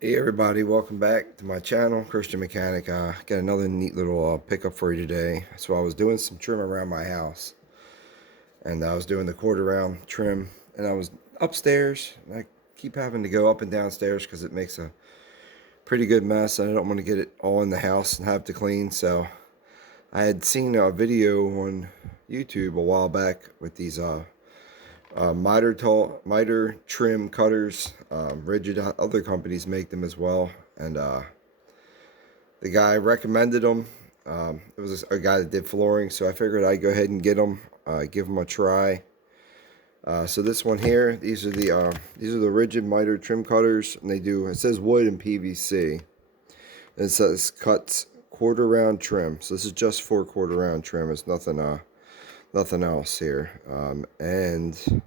Hey everybody, welcome back to my channel, Christian Mechanic. Got another neat little pickup for you today. So I was doing some trim around my house, and I was doing the quarter round trim, and I was upstairs. I keep having to go up and downstairs because it makes a pretty good mess, and I don't want to get it all in the house and have to clean. So I had seen a video on YouTube a while back with these miter trim cutters. RIDGID, other companies make them as well, and the guy recommended them. It was a guy that did flooring, so I figured I'd go ahead and get them, give them a try. So this one here, these are the rigid miter trim cutters, and it says wood and PVC. And it says cuts quarter round trim. So this is just for quarter round trim. It's nothing else here. And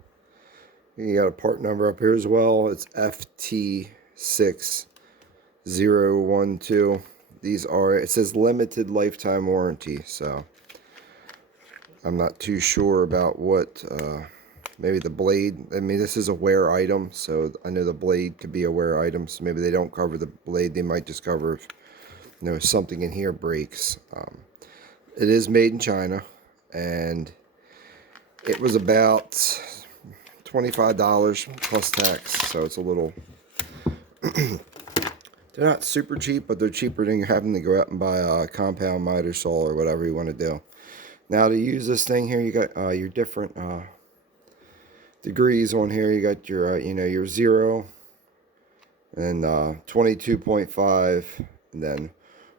you got a part number up here as well. It's FT6012. It says limited lifetime warranty, so I'm not too sure about what, maybe the blade. I mean, this is a wear item, so I know the blade could be a wear item, so maybe they don't cover the blade. They might just cover if, something in here breaks. It is made in China, and it was about $25 plus tax, so it's a little they're not super cheap, but they're cheaper than having to go out and buy a compound miter saw or whatever you want to do. Now to use this thing here, you got your different degrees on here. You got your your 0 and 22.5, and then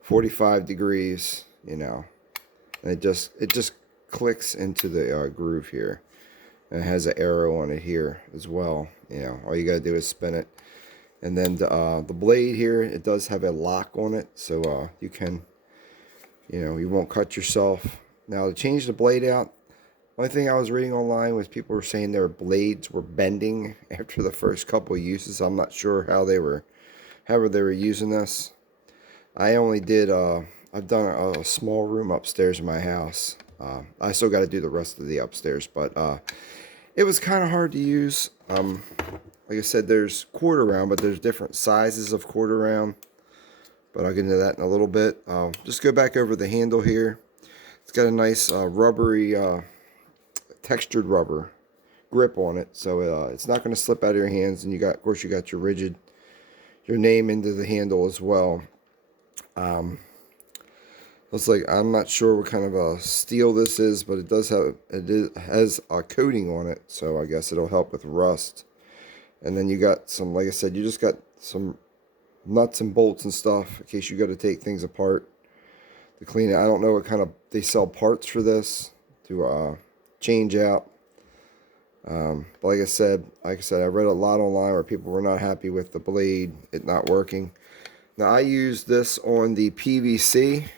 45 degrees, and it just clicks into the groove here. And it has an arrow on it here as well. All you gotta do is spin it. And then the blade here, it does have a lock on it, so you can, you won't cut yourself. Now to change the blade out, only thing I was reading online was people were saying their blades were bending after the first couple of uses. I'm not sure however they were using this. I only did, I've done a small room upstairs in my house. I still got to do the rest of the upstairs, but it was kind of hard to use. Like I said, there's quarter round, but there's different sizes of quarter round. But I'll get into that in a little bit. Just go back over the handle here. It's got a nice rubbery, textured rubber grip on it, so it's not going to slip out of your hands. And of course, you got your name into the handle as well. Looks like, I'm not sure what kind of a steel this is, but it has a coating on it, so I guess it'll help with rust. And then you got some, like I said, you just got some nuts and bolts and stuff in case you got to take things apart to clean it. I don't know what kind of, they sell parts for this to change out. But like I said, I read a lot online where people were not happy with the blade, it not working. Now I used this on the PVC.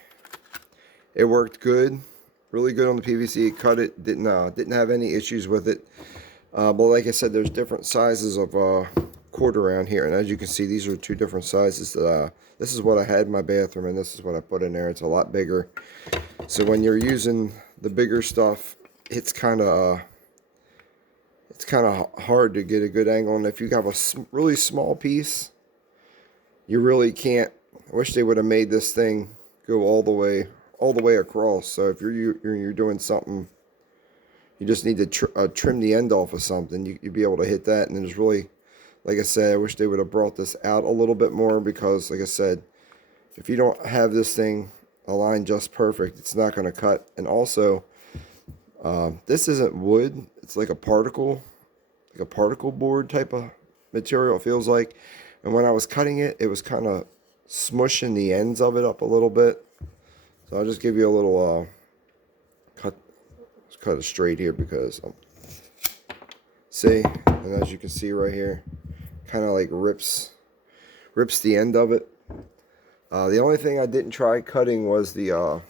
It worked good, really good on the PVC. It cut it, didn't have any issues with it. But like I said, there's different sizes of quarter round here, and as you can see, these are two different sizes. This is what I had in my bathroom, and this is what I put in there. It's a lot bigger. So when you're using the bigger stuff, it's kind of hard to get a good angle. And if you have a really small piece, you really can't. I wish they would have made this thing go all the way across. So if you're doing something, you just need to trim the end off of something, you'd be able to hit that. And there's really, like I said, I wish they would have brought this out a little bit more, because like I said, if you don't have this thing aligned just perfect, it's not going to cut. And also, this isn't wood, it's like a particle board type of material, it feels like. And when I was cutting it, it was kind of smushing the ends of it up a little bit. So I'll just give you a little cut it straight here, because see, and as you can see right here, kind of like rips the end of it. The only thing I didn't try cutting was the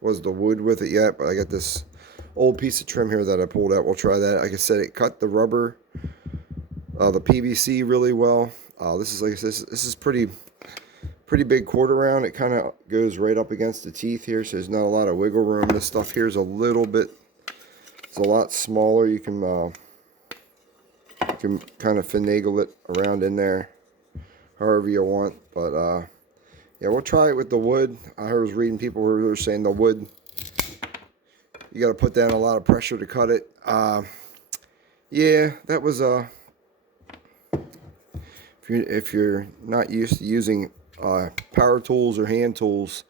wood with it yet, but I got this old piece of trim here that I pulled out. We'll try that. Like I said, it cut the rubber, the PVC really well. This is, like I said, this is pretty big quarter round. It kind of goes right up against the teeth here, so there's not a lot of wiggle room. This stuff here is it's a lot smaller. You can kind of finagle it around in there. however you want. But yeah, we'll try it with the wood. I was reading people who were saying the wood, you got to put down a lot of pressure to cut it. Yeah, that was if you're not used to using power tools or hand tools,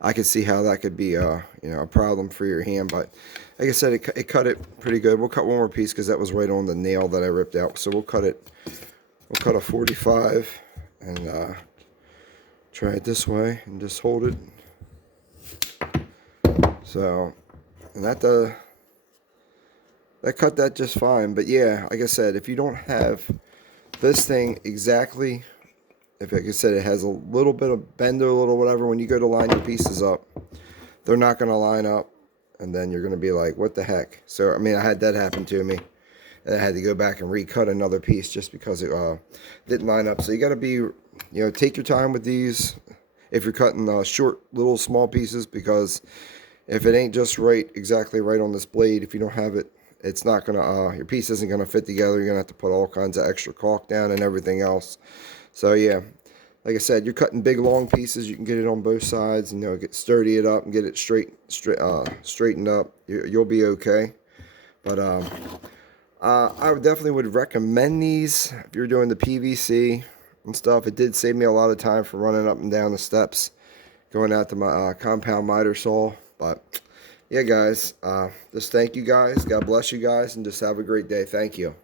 I could see how that could be you know, a problem for your hand. But like I said, it cut it pretty good. We'll cut one more piece because that was right on the nail that I ripped out. So we'll cut it. We'll cut a 45 and try it this way and just hold it. So, and that cut that just fine. But yeah, like I said, if you don't have this thing exactly, if like I said, it has a little bit of bend or a little whatever, when you go to line your pieces up, they're not going to line up, and then you're going to be like, what the heck? So, I mean, I had that happen to me, and I had to go back and recut another piece just because it didn't line up. So you got to be, you know, take your time with these if you're cutting short, little, small pieces, because if it ain't just right, exactly right on this blade, if you don't have it, it's not going to, your piece isn't going to fit together. You're going to have to put all kinds of extra caulk down and everything else. So yeah, like I said, you're cutting big, long pieces. You can get it on both sides and, you know, sturdy it up and get it straightened up. You'll be okay. But I definitely would recommend these if you're doing the PVC and stuff. It did save me a lot of time for running up and down the steps, going out to my compound miter saw. But yeah, guys, just thank you guys. God bless you guys, and just have a great day. Thank you.